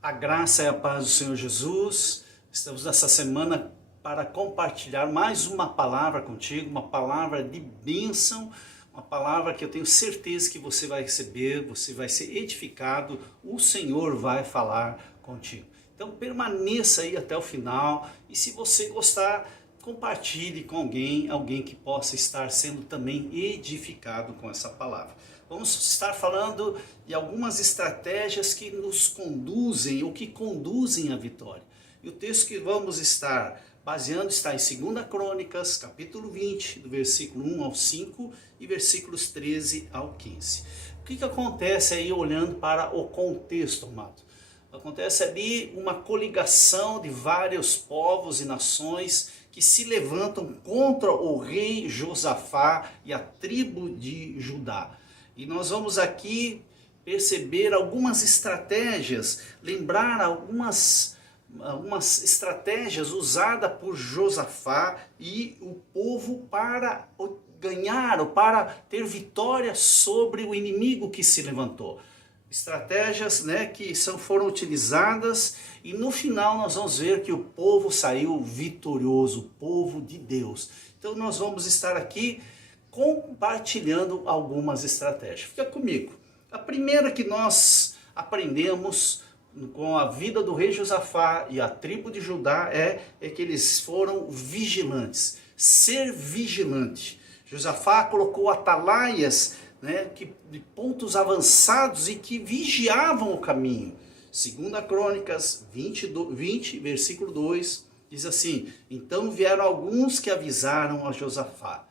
A graça e a paz do Senhor Jesus. Estamos nessa semana para compartilhar mais uma palavra contigo, uma palavra de bênção, uma palavra que eu tenho certeza que você vai receber, você vai ser edificado, o Senhor vai falar contigo. Então permaneça aí até o final e se você gostar, compartilhe com alguém que possa estar sendo também edificado com essa palavra. Vamos estar falando de algumas estratégias que nos conduzem ou que conduzem à vitória. E o texto que vamos estar baseando está em 2 Crônicas, capítulo 20, do versículo 1 ao 5 e versículos 13 ao 15. O que acontece aí olhando para o contexto, amado? Acontece ali uma coligação de vários povos e nações que se levantam contra o rei Josafá e a tribo de Judá. E nós vamos aqui perceber algumas estratégias, lembrar algumas estratégias usadas por Josafá e o povo para ganhar ou para ter vitória sobre o inimigo que se levantou. Estratégias, que foram utilizadas e no final nós vamos ver que o povo saiu vitorioso, o povo de Deus. Então nós vamos estar aqui compartilhando algumas estratégias. Fica comigo. A primeira que nós aprendemos com a vida do rei Josafá e a tribo de Judá é que eles foram vigilantes. Ser vigilante. Josafá colocou atalaias, de pontos avançados e que vigiavam o caminho. 2 Crônicas 20, versículo 2, diz assim: então vieram alguns que avisaram a Josafá.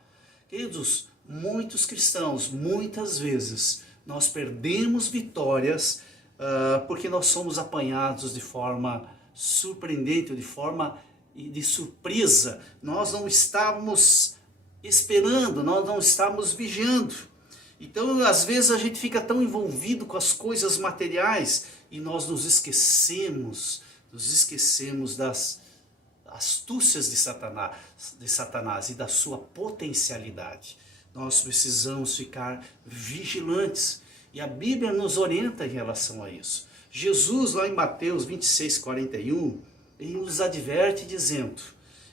Queridos, muitos cristãos, muitas vezes, nós perdemos vitórias porque nós somos apanhados de forma surpreendente, de forma de surpresa. Nós não estávamos esperando, nós não estávamos vigiando. Então, às vezes, a gente fica tão envolvido com as coisas materiais e nós nos esquecemos das astúcias de Satanás e da sua potencialidade. Nós precisamos ficar vigilantes e a Bíblia nos orienta em relação a isso. Jesus, lá em Mateus 26, 41, ele nos adverte dizendo: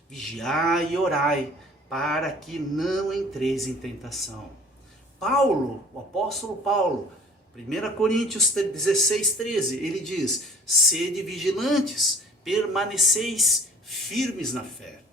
vigiai e orai para que não entreis em tentação. Paulo, o apóstolo Paulo, 1 Coríntios 16, 13, ele diz: sede vigilantes, permaneceis firmes na fé.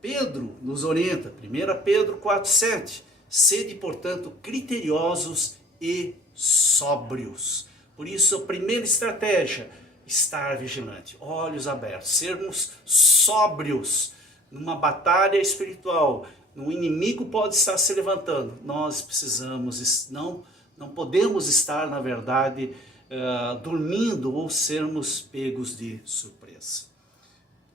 Pedro nos orienta, 1 Pedro 4, 7, sede, portanto, criteriosos e sóbrios. Por isso, a primeira estratégia, estar vigilante, olhos abertos, sermos sóbrios numa batalha espiritual. O inimigo pode estar se levantando, nós precisamos, não podemos estar, na verdade, dormindo ou sermos pegos de surpresa.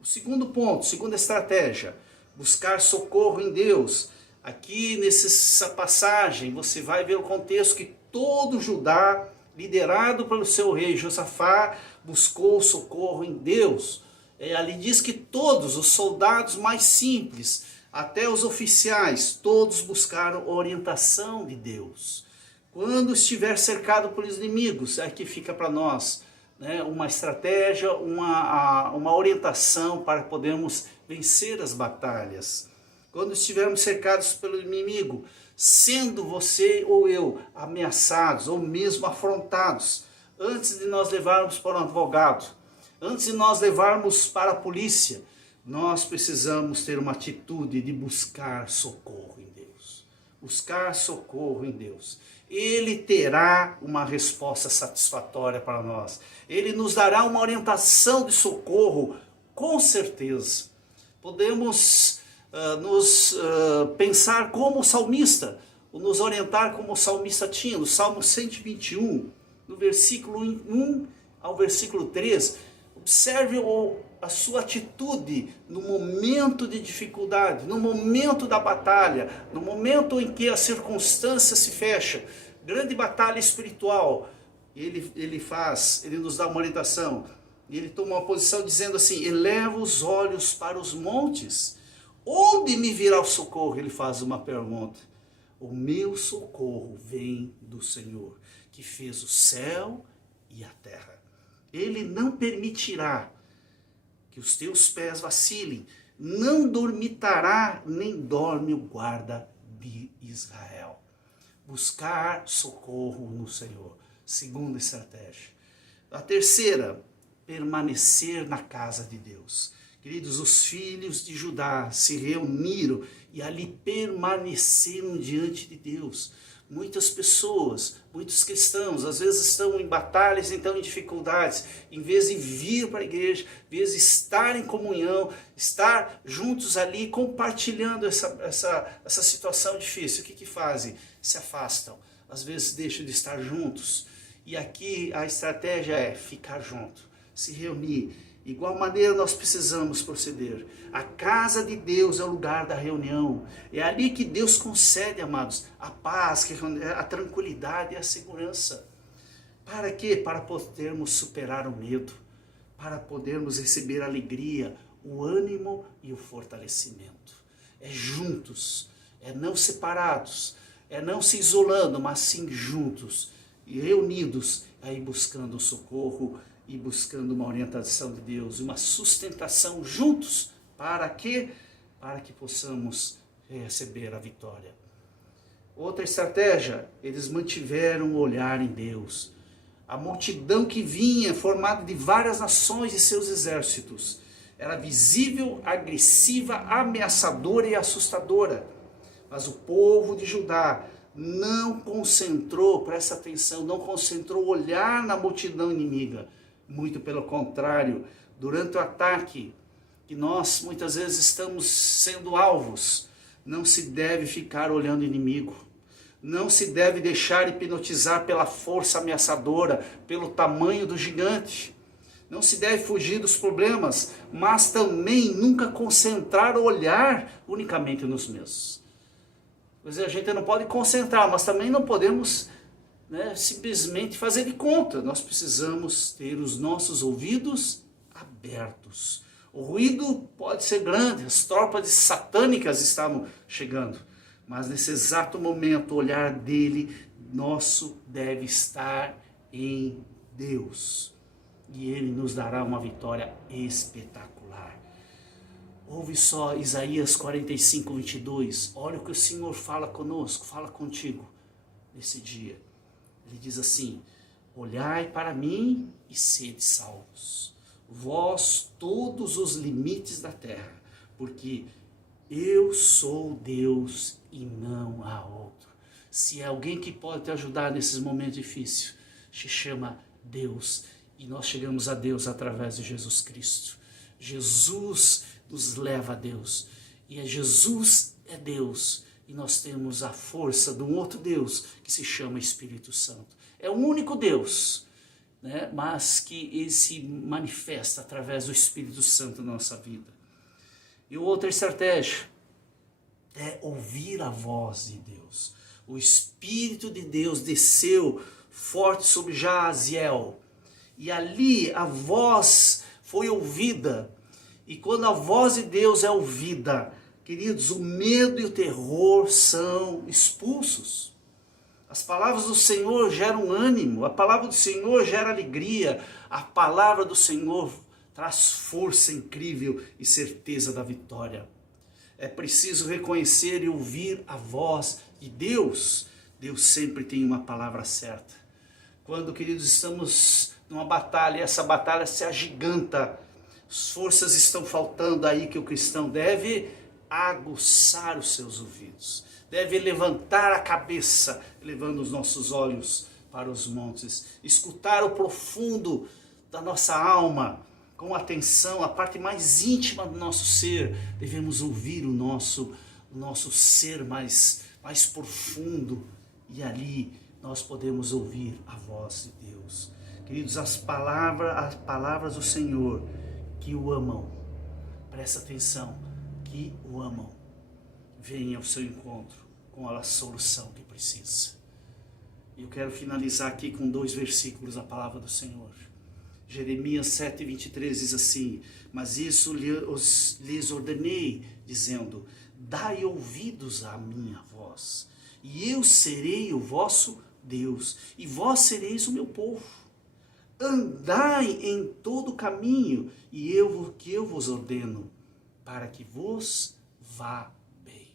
O segundo ponto, segunda estratégia, buscar socorro em Deus. Aqui nessa passagem você vai ver o contexto que todo Judá, liderado pelo seu rei Josafá, buscou socorro em Deus. Ali diz que todos os soldados mais simples, até os oficiais, todos buscaram orientação de Deus. Quando estiver cercado pelos inimigos, é que fica para nós uma estratégia, uma orientação para podermos vencer as batalhas. Quando estivermos cercados pelo inimigo, sendo você ou eu ameaçados ou mesmo afrontados, antes de nós levarmos para um advogado, antes de nós levarmos para a polícia, nós precisamos ter uma atitude de buscar socorro em Deus. Buscar socorro em Deus. Ele terá uma resposta satisfatória para nós. Ele nos dará uma orientação de socorro, com certeza. Podemos pensar como o salmista, nos orientar como o salmista tinha, no Salmo 121, no versículo 1 ao versículo 3. Observe a sua atitude no momento de dificuldade, no momento da batalha, no momento em que a circunstância se fecha, grande batalha espiritual, ele nos dá uma orientação, ele toma uma posição dizendo assim: eleva os olhos para os montes, onde me virá o socorro? Ele faz uma pergunta: o meu socorro vem do Senhor, que fez o céu e a terra. Ele não permitirá que os teus pés vacilem. Não dormitará, nem dorme o guarda de Israel. Buscar socorro no Senhor. Segunda estratégia. A terceira, permanecer na casa de Deus. Queridos, os filhos de Judá se reuniram e ali permaneceram diante de Deus. Muitas pessoas, muitos cristãos, às vezes estão em batalhas, estão em dificuldades. Em vez de vir para a igreja, em vez de estar em comunhão, estar juntos ali, compartilhando essa situação difícil, o que fazem? Se afastam. Às vezes deixam de estar juntos. E aqui a estratégia é ficar junto, se reunir. Igual maneira nós precisamos proceder. A casa de Deus é o lugar da reunião. É ali que Deus concede, amados, a paz, a tranquilidade e a segurança. Para quê? Para podermos superar o medo. Para podermos receber a alegria, o ânimo e o fortalecimento. É juntos, é não separados, é não se isolando, mas sim juntos e reunidos, aí buscando socorro e buscando uma orientação de Deus, uma sustentação juntos. Para quê? Para que possamos receber a vitória. Outra estratégia, eles mantiveram o olhar em Deus. A multidão que vinha, formada de várias nações e seus exércitos, era visível, agressiva, ameaçadora e assustadora. Mas o povo de Judá não concentrou, presta atenção, não concentrou o olhar na multidão inimiga. Muito pelo contrário, durante o ataque, que nós muitas vezes estamos sendo alvos, não se deve ficar olhando o inimigo. Não se deve deixar hipnotizar pela força ameaçadora, pelo tamanho do gigante. Não se deve fugir dos problemas, mas também nunca concentrar o olhar unicamente nos mesmos. Quer dizer, a gente não pode concentrar, mas também não podemos simplesmente fazer de conta. Nós precisamos ter os nossos ouvidos abertos. O ruído pode ser grande, as tropas satânicas estavam chegando, mas nesse exato momento o olhar dele, nosso, deve estar em Deus. E ele nos dará uma vitória espetacular. Ouve só Isaías 45, 22. Olha o que o Senhor fala conosco, fala contigo nesse dia. Ele diz assim: olhai para mim e sede salvos, vós todos os limites da terra, porque eu sou Deus e não há outro. Se é alguém que pode te ajudar nesses momentos difíceis, se chama Deus. E nós chegamos a Deus através de Jesus Cristo. Jesus nos leva a Deus. E Jesus é Deus. E nós temos a força de um outro Deus que se chama Espírito Santo. É o único Deus, mas que ele se manifesta através do Espírito Santo na nossa vida. E outra estratégia é ouvir a voz de Deus. O Espírito de Deus desceu forte sobre Jaziel. E ali a voz foi ouvida. E quando a voz de Deus é ouvida, queridos, o medo e o terror são expulsos. As palavras do Senhor geram ânimo, a palavra do Senhor gera alegria, a palavra do Senhor traz força incrível e certeza da vitória. É preciso reconhecer e ouvir a voz de Deus. Deus sempre tem uma palavra certa. Quando, queridos, estamos numa batalha, essa batalha se agiganta, as forças estão faltando, aí que o cristão deve aguçar os seus ouvidos, deve levantar a cabeça, levando os nossos olhos para os montes, escutar o profundo da nossa alma, com atenção, a parte mais íntima do nosso ser. Devemos ouvir o nosso ser mais profundo, e ali nós podemos ouvir a voz de Deus. Queridos, as palavras do Senhor que o amam, presta atenção, que o amam, venham ao seu encontro com a solução que precisa. E eu quero finalizar aqui com 2 versículos da palavra do Senhor. Jeremias 7, 23 diz assim: mas isso lhes ordenei, dizendo, dai ouvidos à minha voz, e eu serei o vosso Deus, e vós sereis o meu povo. andai em todo caminho que eu vos ordeno, para que vos vá bem.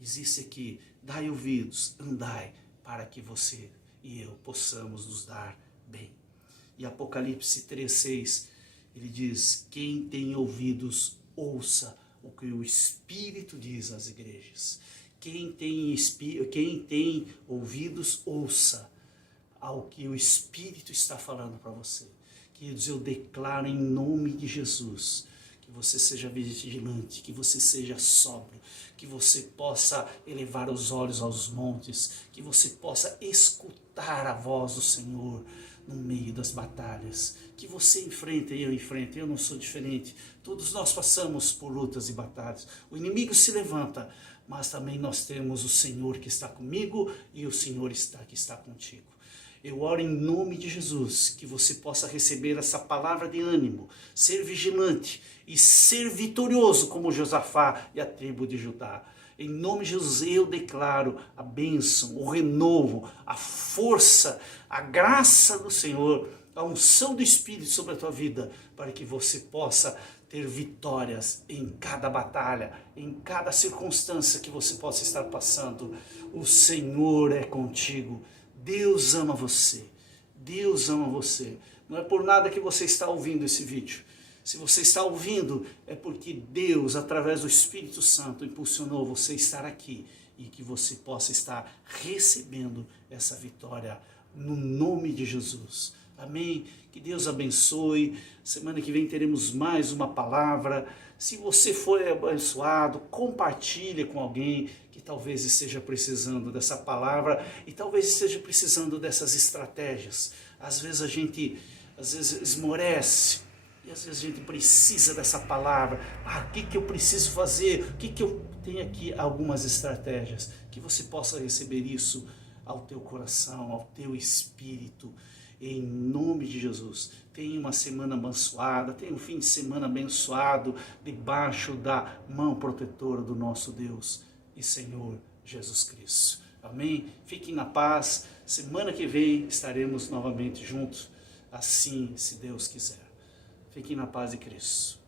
Existe aqui, dai ouvidos, andai, para que você e eu possamos nos dar bem. E Apocalipse 3,6, ele diz, quem tem ouvidos, ouça o que o Espírito diz às igrejas. Quem tem ouvidos, ouça ao que o Espírito está falando para você. Queridos, eu declaro em nome de Jesus, que você seja vigilante, que você seja sóbrio, que você possa elevar os olhos aos montes, que você possa escutar a voz do Senhor no meio das batalhas, que você enfrenta e eu enfrento, eu não sou diferente, todos nós passamos por lutas e batalhas, o inimigo se levanta, mas também nós temos o Senhor que está comigo e o Senhor que está contigo. Eu oro em nome de Jesus, que você possa receber essa palavra de ânimo, ser vigilante e ser vitorioso como Josafá e a tribo de Judá. Em nome de Jesus eu declaro a bênção, o renovo, a força, a graça do Senhor, a unção do Espírito sobre a tua vida, para que você possa ter vitórias em cada batalha, em cada circunstância que você possa estar passando. O Senhor é contigo. Deus ama você. Deus ama você. Não é por nada que você está ouvindo esse vídeo. Se você está ouvindo, é porque Deus, através do Espírito Santo, impulsionou você a estar aqui e que você possa estar recebendo essa vitória no nome de Jesus. Amém? Que Deus abençoe. Semana que vem teremos mais uma palavra. Se você for abençoado, compartilhe com alguém que talvez esteja precisando dessa palavra e talvez esteja precisando dessas estratégias. Às vezes a gente esmorece. E às vezes a gente precisa dessa palavra. O que eu preciso fazer? O que eu tenho aqui? Algumas estratégias. Que você possa receber isso ao teu coração, ao teu espírito. Em nome de Jesus. Tenha uma semana abençoada. Tenha um fim de semana abençoado. Debaixo da mão protetora do nosso Deus e Senhor Jesus Cristo. Amém? Fiquem na paz. Semana que vem estaremos novamente juntos. Assim, se Deus quiser. Fiquem na paz de Cristo.